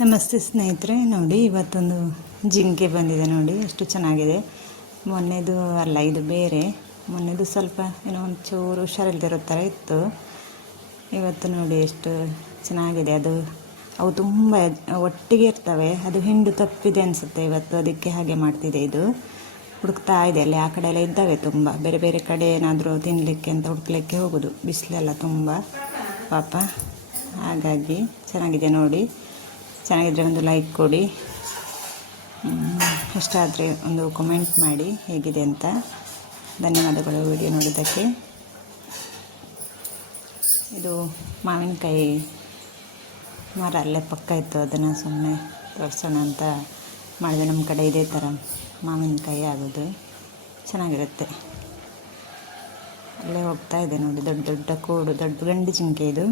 ನಮಸ್ತೆ ಸ್ನೇಹಿತರೆ, ನೋಡಿ ಇವತ್ತೊಂದು ಜಿಂಕೆ ಬಂದಿದೆ ನೋಡಿ, ಎಷ್ಟು ಚೆನ್ನಾಗಿದೆ. ಮೊನ್ನೆದು ಅಲ್ಲ, ಇದು ಬೇರೆ. ಮೊನ್ನೆದು ಸ್ವಲ್ಪ ಏನೋ ಒಂದು ಚೂರು ಹುಷಾರಿಲ್ದಿರೋ ಥರ ಇತ್ತು. ಇವತ್ತು ನೋಡಿ ಎಷ್ಟು ಚೆನ್ನಾಗಿದೆ. ಅದು, ಅವು ತುಂಬ ಒಟ್ಟಿಗೆ ಇರ್ತವೆ. ಅದು ಹಿಂಡು ತಪ್ಪಿದೆ ಅನಿಸುತ್ತೆ ಇವತ್ತು, ಅದಕ್ಕೆ ಹಾಗೆ ಮಾಡ್ತಿದೆ ಇದು. ಹುಡುಕ್ತಾ ಇದೆ, ಅಲ್ಲಿ ಆ ಕಡೆ ಎಲ್ಲ ಇದ್ದಾವೆ ತುಂಬ. ಬೇರೆ ಬೇರೆ ಕಡೆ ಏನಾದರೂ ತಿನ್ನಲಿಕ್ಕೆ ಅಂತ ಹುಡುಕ್ಲಿಕ್ಕೆ ಹೋಗೋದು. ಬಿಸಿಲೆಲ್ಲ ತುಂಬ, ಪಾಪ. ಹಾಗಾಗಿ ಚೆನ್ನಾಗಿದೆ ನೋಡಿ. ಚೆನ್ನಾಗಿದ್ರೆ ಒಂದು ಲೈಕ್ ಕೊಡಿ. ಇಷ್ಟ ಆದರೆ ಒಂದು ಕಮೆಂಟ್ ಮಾಡಿ ಹೇಗಿದೆ ಅಂತ. ಧನ್ಯವಾದಗಳು ವಿಡಿಯೋ ನೋಡಿದ್ದಕ್ಕೆ. ಇದು ಮಾವಿನಕಾಯಿ ಮರ ಅಲ್ಲೇ ಪಕ್ಕ ಇತ್ತು, ಅದನ್ನು ಸುಮ್ಮನೆ ತೋರಿಸೋಣ ಅಂತ ಮಾಡಿದೆ. ನಮ್ಮ ಕಡೆ ಇದೇ ಥರ ಮಾವಿನಕಾಯಿ ಆಗೋದು. ಚೆನ್ನಾಗಿರುತ್ತೆ. ಅಲ್ಲೇ ಹೋಗ್ತಾ ಇದೆ ನೋಡಿ, ದೊಡ್ಡ ದೊಡ್ಡ ಕೋಡು, ದೊಡ್ಡ ಗಂಡು ಜಿಂಕೆ ಇದು.